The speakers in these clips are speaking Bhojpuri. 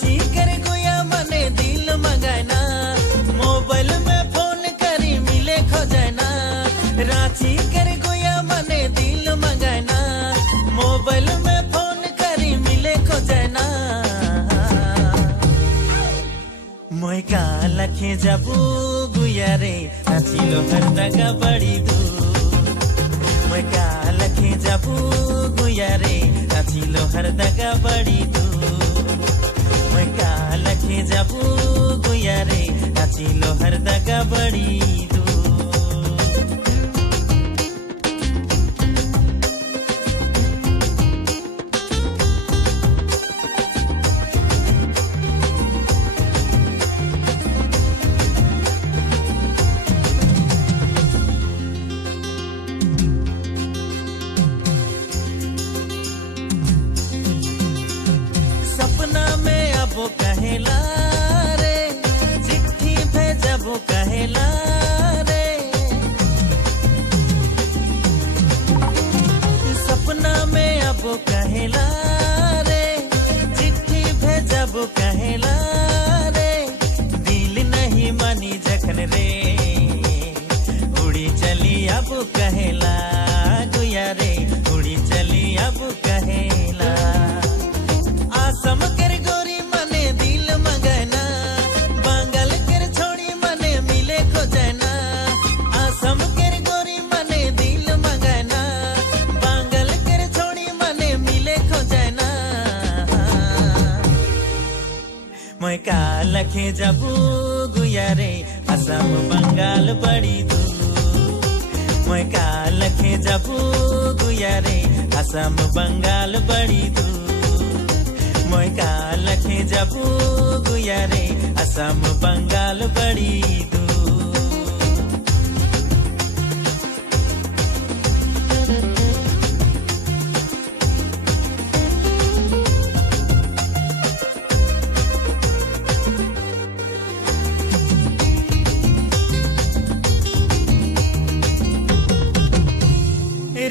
रांची कर गुया मने दिल मंगाना मोबाइल में फोन करी मिले खो जाना रांची कर गुया मने दिल मंगाना मोबाइल में फोन करी मिले खो जाना মই কালাখে যাবো গুয়া রে নাচিল হর দাগা বড়ি দূর মই কালাখে যাবো গুয়া রে নাচিল হর দাগা বড়ি দূর মই কালাখে যাবো গুয়া রে নাচিল হর দাগা বড়ি দূর वो कहेला रे चिट्ठी भेजबो कहेला रे सपना में अब कहेला रे चिट्ठी भेजबो कहेला रे दिल नहीं मानी जखन रे उड़ी चली अब कहेला गुया रे उड़ी चली अब कहेला आसम कर गोरी मने दिल मंगाना बांगल कर छोड़ी मने मिले खो जाना आसम कर गोरी मने दिल मंगाना बांगल कर छोड़ी मने मिले खो जाना मैं कालखे जाबू गुया रे असम बंगाल बड़ी दूर मैं कालखे जाबू गुया रे असम बंगाल बड़ी दूर মই কালখে যাবো গুয়া রে আসাম বাঙ্গাল বড়ি দূর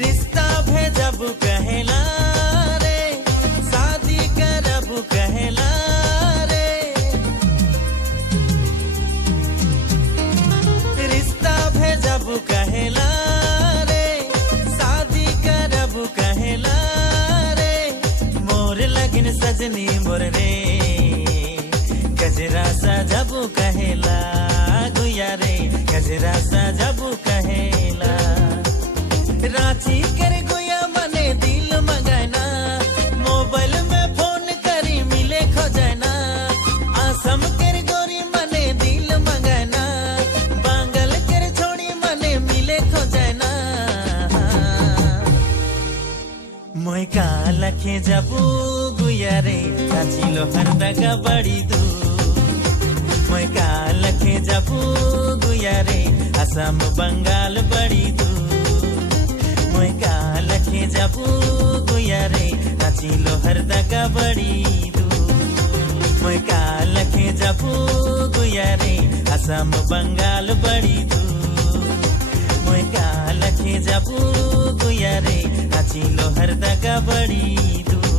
रिश्ता भेजबू कहेला कहेला रे रिश्ता भेजबू कहेला रे शादी करबू कहेला रे मोर लगिन सजनी मोर रे गजरा सजबू कहेला गुया रे गजरा सजबू कहेला रांची कर गुया मने दिल मंगाना मोबाइल में फोन करी मिले खो जाना आसम कर गोरी मने दिल मंगाना बांगल कर छोड़ी मने मिले खो जाना মই কালখে যাবো গুয়া রে নাচিল হর দাগা বড়ি দূর মই কালখে যাবো গুয়া রে আসাম বাঙ্গাল বড়ি দূর মই কালখে যাবো গুয়া রে নাচিল হর দাগা বড়ি দূর মই কালখে যাবো গুয়া রে আসাম বাঙ্গাল বড়ি দূর মই কালখে যাবো গুয়া রে নাচিল হর দাগা বড়ি দূর